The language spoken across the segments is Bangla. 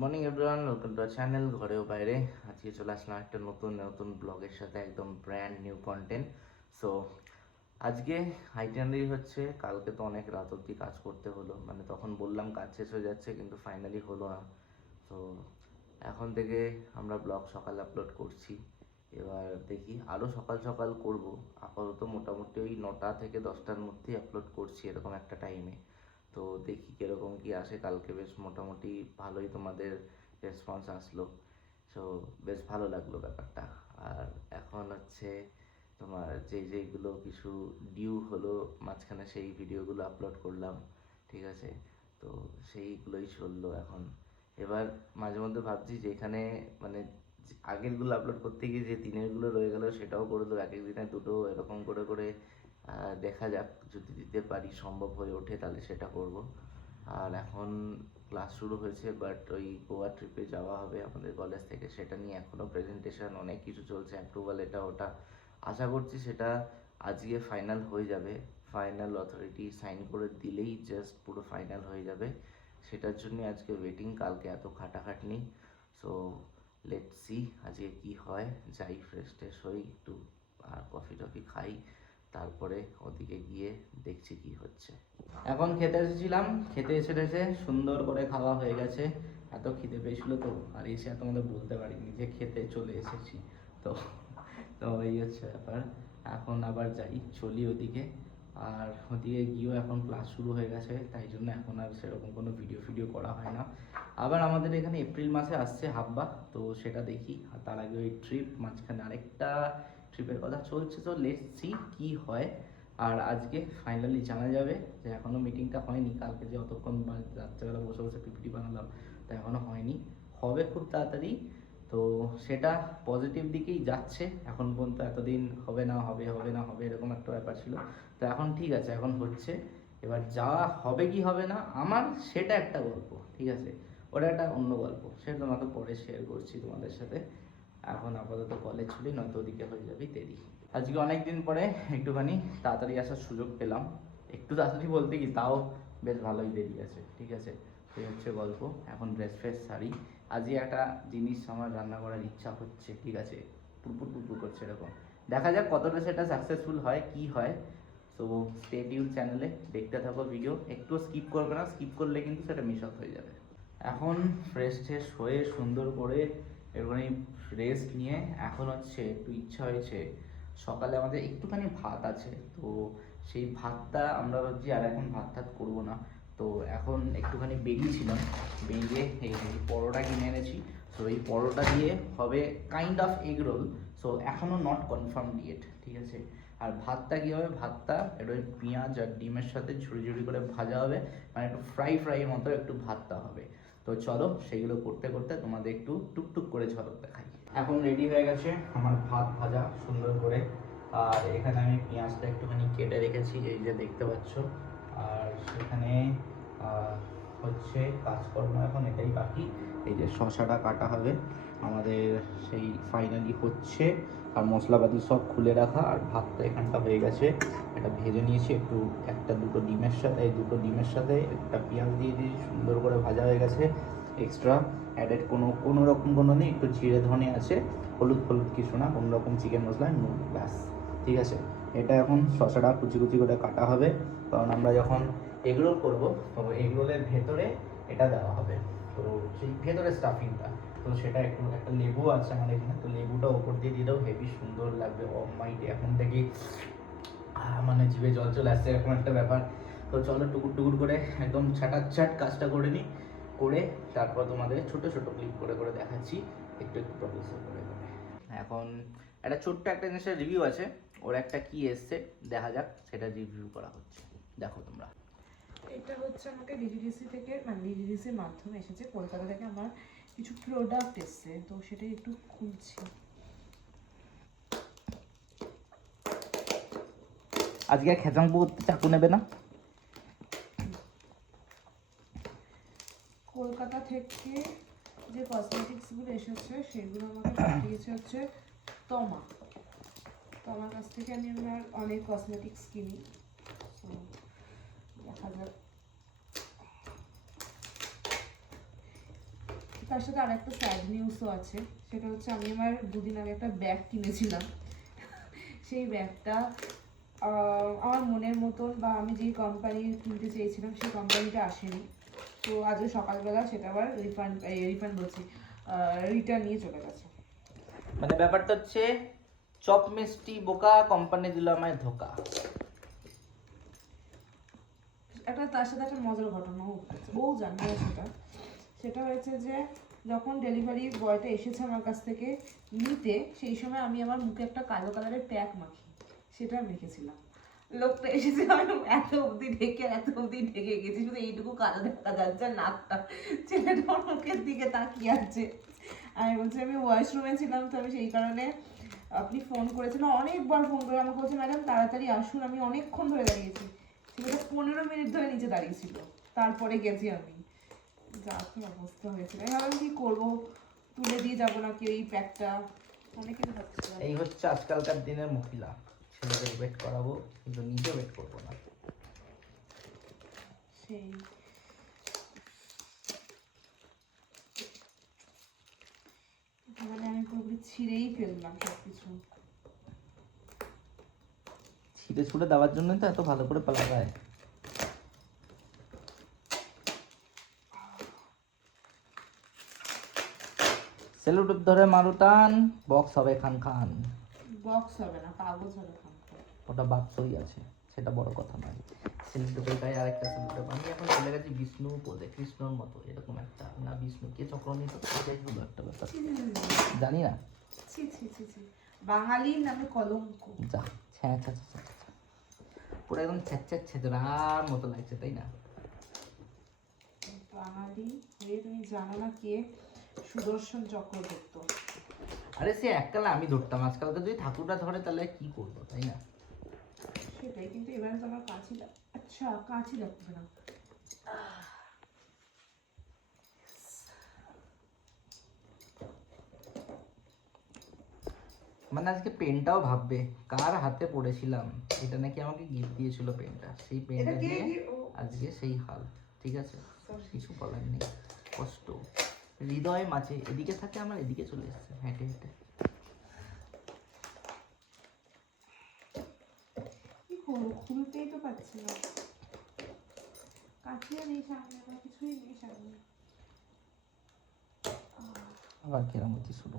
Morning everyone welcome to channel ঘরেও বাইরে আজকে চলে আসলাম একটা নতুন নতুন ব্লগের সাথে, একদম ব্র্যান্ড নিউ কন্টেন্ট সো আজকে আইটেনারি হচ্ছে, কালকে তো অনেক রাত অবধি কাজ করতে হলো। মানে তখন বললাম কাজ শেষ হয়ে যাচ্ছে, কিন্তু ফাইনালি হলো না। তো এখন থেকে আমরা ব্লগ সকালে আপলোড করছি। এবার দেখি আরও সকাল সকাল করব। আপাতত মোটামুটি ওই নটা থেকে দশটার মধ্যেই আপলোড করছি, এরকম একটা টাইমে তো দেখি কীরকম কি আসে। কালকে বেশ মোটামুটি ভালোই তোমাদের রেসপন্স আসলো। সো বেশ ভালো লাগল ব্যাপারটা। আর এখন হচ্ছে তোমার যে যেগুলো কিছু ডিউ হলো, মাঝখানে সেই ভিডিওগুলো আপলোড করলাম, ঠিক আছে? তো সেইগুলোই চলল এখন। এবার মাঝে মধ্যে ভাবছি যে এখানে মানে আগেরগুলো আপলোড করতে গিয়ে যে দিনেরগুলো রয়ে গেলো, সেটাও করে দেবো। এক দিনে দুটো এরকম করে করে দেখা যাক যদি দিতে পারি, সম্ভব হয়ে ওঠে তাহলে সেটা করব। আর এখন ক্লাস শুরু হয়েছে বাট ওই গোয়া ট্রিপে যাওয়া হবে আমাদের কলেজ থেকে। সেটা নিয়ে এখনও প্রেজেন্টেশন অনেক কিছু চলছে অ্যাপ্রুভাল এটা ওটা। আশা করছি সেটা আজকে ফাইনাল হয়ে যাবে। ফাইনাল অথরিটি সাইন করে দিলেই জাস্ট পুরো ফাইনাল হয়ে যাবে। সেটার জন্য আজকে ওয়েটিং কালকে এত খাটাখাটনি। সো লেট সি আজকে কি হয়, যাই ফ্রেশ ট্রেশ হই, একটু আর কফি টফি খাই। তারপরে ওদিকে গিয়ে দেখছি কি হচ্ছে। এখন খেতে এসেছিলাম, খেতে এসে এসে সুন্দর করে খাওয়া হয়ে গেছে। এত খিদে পেয়েছিল তো, আর এসে আর তোমাদের বলতে পারিনি যে খেতে চলে এসেছি। তো তো এই হচ্ছে ব্যাপার। এখন আবার যাই, চলি ওদিকে। আর ওদিকে গিয়েও এখন ক্লাস শুরু হয়ে গেছে, তাই জন্য এখন আর সেরকম কোনো ভিডিও ফিডিও করা হয় না। আবার আমাদের এখানে এপ্রিল মাসে আসছে হাব্বা, তো সেটা দেখি। আর তার আগে ওই ট্রিপ মাঝখানে আরেকটা ট্রিপের কথা চলছে তো লেটস সি কি হয়। আর আজকে ফাইনালি জানা যাবে যে এখনও মিটিংটা হয়নি, কালকে যে অতক্ষণ বা- রাত্রেবেলা বসে বসে পিপিটি বানালাম, তা এখনও হয়নি। হবে খুব তাড়াতাড়ি। তো সেটা পজিটিভ দিকেই যাচ্ছে, এখন পর্যন্ত এতদিন হবে না, হবে হবে না, হবে এরকম একটা ব্যাপার ছিল। তো এখন ঠিক আছে, এখন হচ্ছে। এবার যা হবে কি হবে না, আমার সেটা একটা গল্প, ঠিক আছে? ওটা একটা অন্য গল্প, সেটা তোমাকে পরে শেয়ার করছি তোমাদের সাথে। এখন আপাতত কলেজ ছুটি নয়তো ওদিকে হয়ে যাবে দেরি। আজকে অনেক দিন পরে একটুখানি তাড়াতাড়ি আসার সুযোগ পেলাম। একটু তাড়াতাড়ি বলতে কি, তাও বেশ ভালোই দেরি আছে, ঠিক আছে? এই হচ্ছে গল্প, এখন ড্রেস ফ্রেস শাড়ি। আজকে একটা জিনিস আমার রান্না করার ইচ্ছা হচ্ছে, ঠিক আছে? পুরপুর পুরপুর করছে এরকম। দেখা যাক কতটা সেটা সাকসেসফুল হয়, কি হয়। সো স্টে টিউন চ্যানেলে দেখতে থাকো ভিডিও একটু স্কিপ করবে না স্কিপ করলে কিন্তু সেটা মিস হয়ে যাবে। এখন ফ্রেশ ট্রেশ হয়ে সুন্দর করে একটুখানি রেস্ট নিয়ে এখন হচ্ছে একটু ইচ্ছা হয়েছে। সকালে আমাদের একটুখানি ভাত আছে, তো সেই ভাতটা আমরা ভাবছি আর এখন ভাত টাত করব না। তো এখন একটুখানি বেরিয়েছিলাম, বেরিয়ে এই পরোটা কিনে এনেছি। তো এই পরোটা দিয়ে হবে kind of egg roll so এখনও নট কনফার্ম ডিয়েট ঠিক আছে? আর ভাতটা কী হবে? ভাতটা একটু পেঁয়াজ আর ডিমের সাথে ঝুড়ি ঝুড়ি করে ভাজা হবে মানে একটু ফ্রাই ফ্রাই মতো একটু ভাতটা হবে। তো চলো সেগুলো করতে করতে তোমাদের একটু টুকটুক করে ঝলক দেখাই। এখন রেডি হয়ে গেছে আমার ভাত ভাজা সুন্দর করে। আর এখানে আমি পেঁয়াজটা একটুখানি কেটে রেখেছি, এই যে দেখতে পাচ্ছ। আর সেখানে হচ্ছে কাজকর্ম এখন এটাই বাকি। এই যে শশাটা কাটা হবে। আমাদের সেই ফাইনালি হচ্ছে। আর মশলাপাতি সব খুলে রাখা। আর ভাতটা এখানটা হয়ে গেছে। এটা ভেজে নিয়েছি একটু, একটা দুটো ডিমের সাথে, দুটো ডিমের সাথে একটা পেঁয়াজ দিয়ে দিয়েছি, সুন্দর করে ভাজা হয়ে গেছে। এক্সট্রা অ্যাডেড কোনো কোনো রকম কোনো নেই, একটু জিরে ধনে আছে, হলুদ হলুদ কিছু না, কোনো রকম চিকেন মশলা, নুন, ব্যাস, ঠিক আছে? এটা এখন শশাটা কুচি কুচি করে কাটা হবে, কারণ আমরা যখন এগরোল করব, তো এগরোলের ভেতরে এটা দেওয়া হবে, তো সেই ভেতরে স্টাফিংটা তো সেটা একটু, একটা লেবু আছে আমার এখানে, তো লেবুটা ওপর দিয়ে দিলেও হেভি সুন্দর লাগবে অমাইটে এখন থেকে মানে জিভে জল চলে আসছে, এরকম একটা ব্যাপার। তো চলো টুকুর টুকুর করে একদম ছাটাচ্ছাট কাজটা করে নিই করে তারপর তোমাদের ছোট ছোট ক্লিপ করে করে দেখাচ্ছি। একটু একটু প্রসেস করে করে। এখন একটা ছোট্ট একটা জিনিসের রিভিউ আছে। ওর একটা কি এসছে দেখা যাক সেটা রিভিউ করা হচ্ছে। দেখো তোমরা। এটা হচ্ছে আমাকে ডিজিডিসি থেকে মানে ডিজিডিসির মাধ্যমে এসেছে। কলকাতা থেকে আমার কিছু প্রোডাক্ট এসছে তো সেটাই একটু খুলছি। আজকে খেচাংপু চাকু নেবে না। কলকাতা থেকে যে কসমেটিক্সগুলো এসেছে, সেগুলো আমাকে পাঠিয়েছে হচ্ছে তমা। তো আমার কাছ থেকে আমি আমার অনেক কসমেটিক্স কিনি। দেখা যাক। তার সাথে আর একটা স্যাড নিউজও আছে। সেটা হচ্ছে আমি আমার দুদিন আগে একটা ব্যাগ কিনেছিলাম। সেই ব্যাগটা আমার মনের মতন বা আমি যেই কোম্পানি কিনতে চেয়েছিলাম, সেই কোম্পানিটা আসেনি। তো আজকে সকালবেলা সেটা আবার রিফান্ড রিফান্ড বলছি রিটার্ন নিয়ে চলে গেছে। মানে ব্যাপারটা হচ্ছে চপ মিষ্টি বোকা কোম্পানি দিল আমায় ধোকা। একটা তার সাথে একটা মজার ঘটনাও বউ জানবে না সেটা। সেটা হয়েছে যে যখন ডেলিভারি বয়টা এসেছে আমার কাছ থেকে নিতে সেই সময় আমি আমার মুখে একটা কালো কালারের প্যাক মাখি। সেটা মেখেছিলাম লোকটা এসেছে, আমি এত অবধি ঢেকে, এত অবধি ঢেকে গেছি, শুধু এইটুকু কালো দেখা যাচ্ছে নাকটা। ছেলেটা মুখের দিকে তাকিয়ে আছে। আমি বলছি, আমি ওয়াশরুমে ছিলাম, তো আমি সেই কারণে আপনি ফোন করেছেন। অনেকবার ফোন করে আমাকে বলছে, ম্যাডাম, তাড়াতাড়ি আসুন, আমি অনেকক্ষণ ধরে দাঁড়িয়েছি। ছেলেটা পনেরো মিনিট ধরে নিচে দাঁড়িয়েছিল, তারপরে গেছি আমি। যা কি অবস্থা হয়েছিল আমি ভাবলাম, কি করব? তুলে দিয়ে যাব নাকি এই প্যাকটা অনেক কিছু ভাবছিলাম এই হচ্ছে আজকালকার দিনের মহিলা। ছেলেদের ওয়েট করাবো কিন্তু নিজে ওয়েট করব না। সেই। মানে আমি পুরোপুরি ছিঁড়েই ফেললাম সব কিছু ছিঁড়ে ছুড়ে দেওয়ার জন্য তো এত ভালো করে পালাগায় সেলুটিপ ধরে মারুটান বক্স হবে খান খান। বক্স হবে না কাগজ হবে। ওটা বাক্সই আছে সেটা বড় কথা নয়। সেলুটিপের গায়ে আরেকটা সেলুটিপ আমি এখন চলে গেছি বিষ্ণু পদে কৃষ্ণর মতো এরকম একটা। না বিষ্ণু কে চক্র নিত এটাই হলো একটা ব্যাপার। জানি না। ছি ছি ছি ছি। বাঙালির নামে কলঙ্ক। যা ছ্যাঁ ছ্যাঁ ছ্যাঁ। পুরো একদম ছ্যাঁচা ছেঁচড়ার মতো লাগছে তাই না? বাঙালি হয়ে তুমি জানো না কে? সুদর্শন চক্রবর্ত। আরে সে এককালে আমি ধরতাম আজকালকে যদি ঠাকুরটা ধরে তাহলে কি করব তাই না? সেটাই কিন্তু এবারে তো আমার কাঁচি আচ্ছা কাঁচি লাগছে না মানে আজকে পেনটাও ভাববে কার হাতে পড়েছিলাম? এটা নাকি আমাকে গিফট দিয়েছিল পেনটা সেই পেনটা দিয়ে আজকে সেই হাল ঠিক আছে? কিছু বলার নেই কষ্ট। হৃদয় মাঝে এদিকে থাকে আমার এদিকে চলে এসেছে। হেঁটে হেঁটে। খুলতেই তো পারছি না। কাঁচিও নেই সামনে আমার কিছুই নেই সামনে। আবার কিরম হচ্ছে শুরু।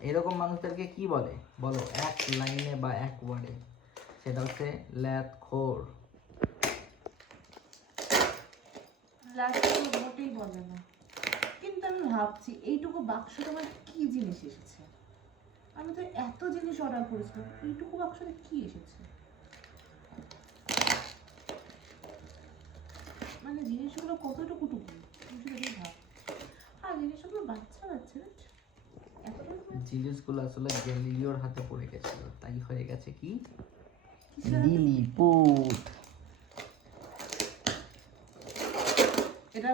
এরকম মানুষদেরকে কি বলে? বলো এক লাইনে বা এক ওয়ার্ডে সেটা হচ্ছে ল্যাথ খোর বলে না। কিন্তু আমি ভাবছি এইটুকু বাক্সটা আমার কি জিনিস এসেছে? আমি তো এত জিনিস অর্ডার করেছিলাম এইটুকু বাক্সতে কি এসেছে? মানে জিনিসগুলো কতটুকু টুকু? শুধু ভাব? আর জিনিসগুলো বাচ্চা বাচ্চা জিনিসগুলো আসলে গ্যালিলিওর হাতে পড়ে গেছিল তাই হয়ে গেছে কি? কিসের হাতে?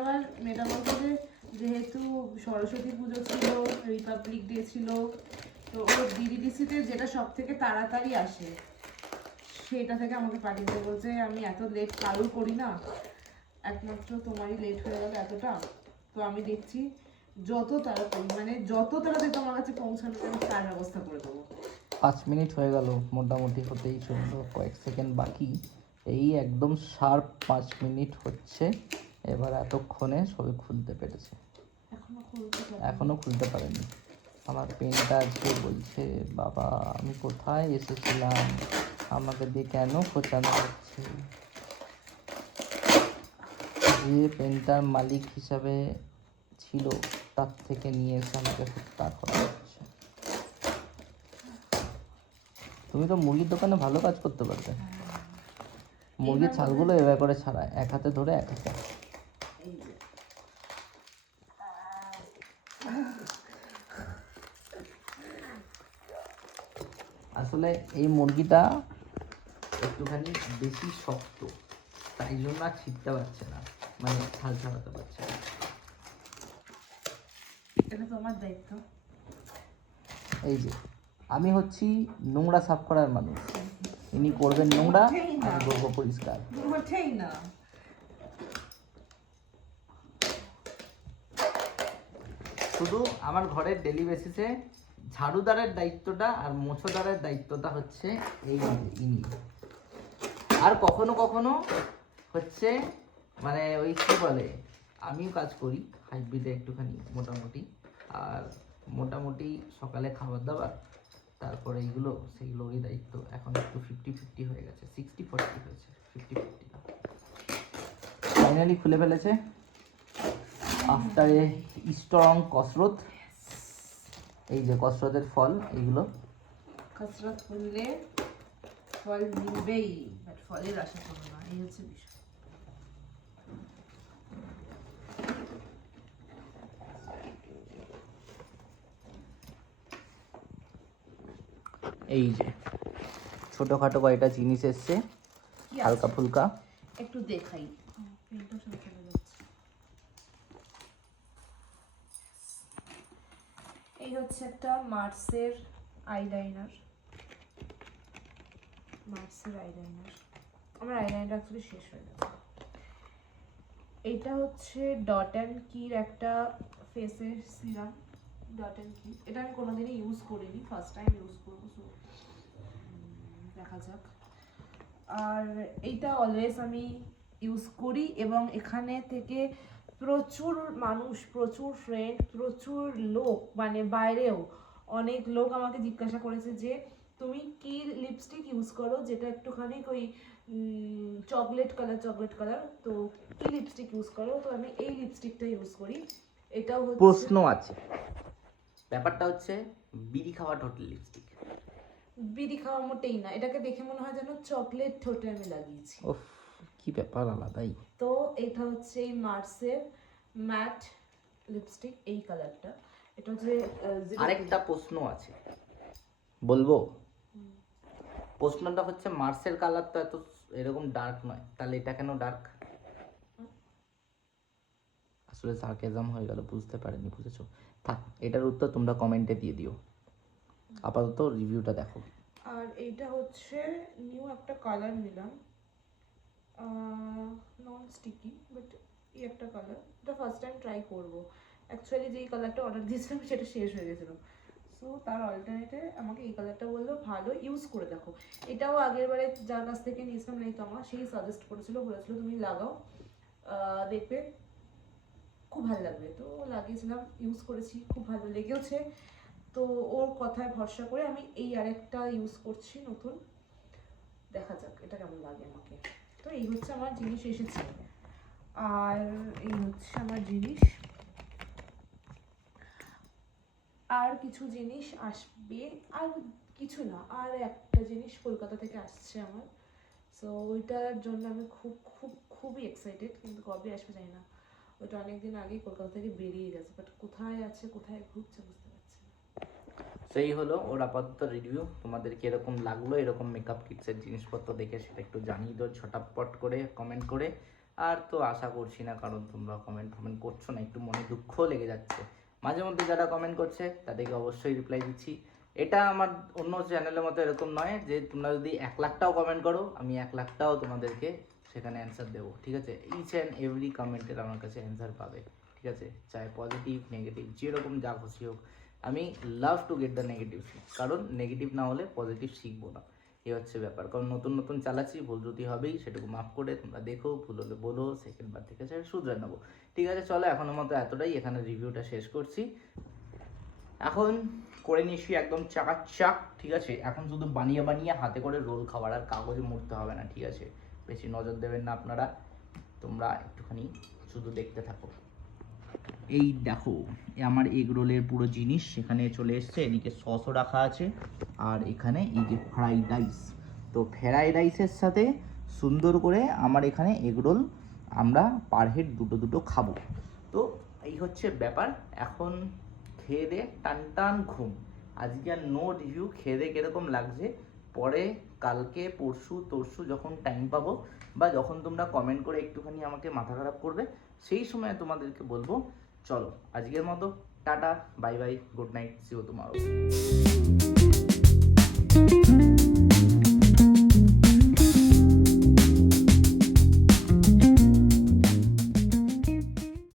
আবার মেয়েটা বলতো যেহেতু সরস্বতী পুজো ছিল, রিপাবলিক ডে ছিল, তো ও ডিডিডিসিতে যেটা সব থেকে তাড়াতাড়ি আসে, সেটা থেকে আমাকে পাঠিয়ে দিতে বলছে, আমি এত লেট কারোর করি না। একমাত্র তোমারই লেট হয়ে গেল এতটা। তো আমি দেখছি যত তাড়াতাড়ি মানে যত তাড়াতাড়ি তোমার কাছে পৌঁছানো আমি তার ব্যবস্থা করে দেবো। পাঁচ মিনিট হয়ে গেল, মোটামুটি হতেই চলল। কয়েক সেকেন্ড বাকি। এই একদম শার্প পাঁচ মিনিট হচ্ছে। এবার এতক্ষণে সবে খুলতে পেরেছে। এখনও খুলতে এখনও খুলতে পারেনি। আমার পেনটা আজকে বলছে বাবা আমি কোথায় এসেছিলাম? আমাকে দিয়ে কেন খোঁচানো হচ্ছে? যে পেনটার মালিক হিসাবে ছিল তার থেকে নিয়ে এসে আমাকে হত্যা করা হচ্ছে। তুমি তো মুরগির দোকানে ভালো কাজ করতে পারবে। মুরগির ছালগুলো এভাবে করে ছাড়ায় এক হাতে ধরে এক হাতে এই যে আসলে এই মুরগিটা একটুখানি বেশি শক্ত। তাই জন্য আর ছিটতে পারছে না। মানে ছাল ছাড়াতে পারছে না। এটা তোমার দায়িত্ব। এই যে আমি হচ্ছি নোংরা সাফ করার মানুষ। ইনি করবেন নোংরা আমি করব পরিষ্কার। না। শুধু আমার ঘরের ডেলি বেসিসে ঝাড়ুদারের দায়িত্বটা আর মোছদারের দায়িত্বটা হচ্ছে এই ইনি। আর কখনো কখনো হচ্ছে মানে ওই কী বলে, আমিও কাজ করি, হাইব্রিডে একটুখানি মোটামুটি। আর মোটামুটি সকালে খাবার দাবার তারপরে এইগুলো, সেইগুলো ওই দায়িত্ব। এখন একটু ফিফটি ফিফটি হয়ে গেছে সিক্সটি ফোরটি হয়েছে ফিফটি ফিফটি ফাইনালি খুলে ফেলেছে। আফটার এ স্ট্রং কসরত। এই যে কসরতের ফল এইগুলো কসরত করলে ফল মিলবেই বাট ফলের আশা করো না এই হচ্ছে বিষয়। এই যে ছোটোখাটো কয়টা জিনিস এসছে? হালকা ফুলকা। একটু দেখাই পেনটা সব চলে যাচ্ছে এই হচ্ছে একটা মার্সের আইলাইনার মার্সের আইলাইনার আমার আইলাইনার অ্যাকচুয়ালি শেষ হয়ে গেছে। এইটা হচ্ছে ডট অ্যান্ড কির একটা ফেসের সিরাম ডট অ্যান্ড কি এটা আমি কোনোদিনই ইউজ করিনি। ফার্স্ট টাইম ইউজ করব সো দেখা যাক। আর এইটা অলওয়েজ আমি ইউজ করি এবং এখানে থেকে প্রচুর মানুষ প্রচুর ফ্রেন্ড প্রচুর লোক মানে বাইরেও অনেক লোক আমাকে জিজ্ঞাসা করেছে যে তুমি কি লিপস্টিক ইউজ করো? যেটা একটুখানি ওই চকলেট কালার চকলেট কালার তো কি লিপস্টিক ইউজ করো? তো আমি এই লিপস্টিকটা ইউজ করি। এটাও হচ্ছে প্রশ্ন আছে। ব্যাপারটা হচ্ছে বিড়ি খাওয়া টোটাল লিপস্টিক বিড়ি খাওয়া মোটেই না। এটাকে দেখে মনে হয় যেন চকলেট ঠোঁটে আমি লাগিয়েছি। ওফ কি ব্যাপার আলাদাই? তো এটা হচ্ছে এই মার্সের ম্যাট লিপস্টিক এই কালারটা। এটা হচ্ছে আরেকটা প্রশ্ন আছে। বলব? প্রশ্নটা হচ্ছে মার্সের কালার তো এত এরকম ডার্ক নয় তাহলে এটা কেন ডার্ক আসলে সার্কেজাম হয়ে গেল বুঝতে পারিনি বুঝেছ? থাক এটার উত্তর তোমরা কমেন্টে দিয়ে দিও। আপাতত রিভিউটা দেখো। আর এইটা হচ্ছে নিউ একটা কালার নিলাম। নন স্টিকি বাট এই একটা কালার এটা ফার্স্ট টাইম ট্রাই করব। অ্যাকচুয়ালি যেই কালারটা অর্ডার দিয়েছিলাম, সেটা শেষ হয়ে গেছিল। সো তার অল্টারনেটে আমাকে এই কালারটা বলল, ভালো ইউজ করে দেখো। এটাও আগের বারে যার কাছ থেকে নিয়েছিলাম, নেই আমার, সেই সাজেস্ট করেছিল, বলেছিল, তুমি লাগাও। দেখবে, খুব ভালো লাগবে। তো লাগিয়েছিলাম ইউজ করেছি, খুব ভালো লেগেওছে তো ওর কথায় ভরসা করে আমি এই আরেকটা ইউজ করছি নতুন। দেখা যাক, এটা কেমন লাগে আমাকে। তো এই হচ্ছে আমার জিনিস এসেছে। আর এই হচ্ছে আমার জিনিস। আর কিছু জিনিস আসবে। আর কিছু না, আর একটা জিনিস কলকাতা থেকে আসছে আমার। সো ওইটার জন্য আমি খুব খুব, খুবই এক্সাইটেড কিন্তু কবে আসবে জানি না। ওইটা অনেকদিন আগেই কলকাতা থেকে বেরিয়ে গেছে বাট কোথায় আছে, কোথায় ঘুরছে বুঝতে না সেই হলো ওর আপাতত রিভিউ তোমাদের কীরকম লাগল, এরকম মেকআপ কিটসের জিনিসপত্র দেখে সেটা একটু জানিয়ে দাও, ছটাপট করে কমেন্ট করে। আর তো আশা করছি না কারণ তোমরা কমেন্ট কমেন্ট করছ না, একটু মনে দুঃখ লেগে যাচ্ছে। মাঝে মধ্যে যারা কমেন্ট করছে, তাদেরকে অবশ্যই রিপ্লাই দিচ্ছি। এটা আমার অন্য চ্যানেলের মতো এরকম নয় যে তোমরা যদি এক লাখটাও কমেন্ট করো, আমি এক লাখটাও তোমাদেরকে সেখানে অ্যান্সার দেবো, ঠিক আছে? ইচ অ্যান্ড এভরি কমেন্টের আমার কাছে অ্যান্সার পাবে, ঠিক আছে? চাই পজিটিভ নেগেটিভ যেরকম যা খুশি হোক। আমি love to get the negative কারণ নেগেটিভ না হলে পজিটিভ শিখব না। এই হচ্ছে ব্যাপার, কারণ নতুন নতুন চালাচ্ছি, ভুল ত্রুটি হবেই, সেটুকু মাফ করে তোমরা দেখো, ভুল হলে বলো সেকেন্ড বার থেকে সেটা শুধরে নেব। ঠিক আছে, চলো এখনের মতো এতটাই, এখানে রিভিউটা শেষ করছি। এখন করে নিচ্ছি একদম চাকাচাক, ঠিক আছে? এখন শুধু বানিয়ে বানিয়ে হাতে করে রোল খাবার, আর কাগজে মুড়তে হবে না, ঠিক আছে? বেশি নজর দেবেন না আপনারা, তোমরা একটুখানি শুধু দেখতে থাকো। এই দেখো আমার এগ রোলের পুরো জিনিস সেখানে চলে এসছে। এদিকে সসও রাখা আছে। আর এখানে এই যে ফ্রাইড রাইস তো ফ্রাইড রাইসের সাথে সুন্দর করে আমার এখানে এগ রোল আমরা পার হেড দুটো দুটো খাব। তো এই হচ্ছে ব্যাপার। এখন খেয়ে দে, টান টান ঘুম। আজকে আর নো রিভিউ খেয়ে দে কীরকম লাগছে। পরে, কালকে, পরশু, তরশু যখন টাইম পাবো বা যখন তোমরা কমেন্ট করে একটুখানি আমাকে মাথা খারাপ করবে, সেই সময় তোমাদেরকে বলব চলো আজকের মতো tata bye bye good night CO তোমারও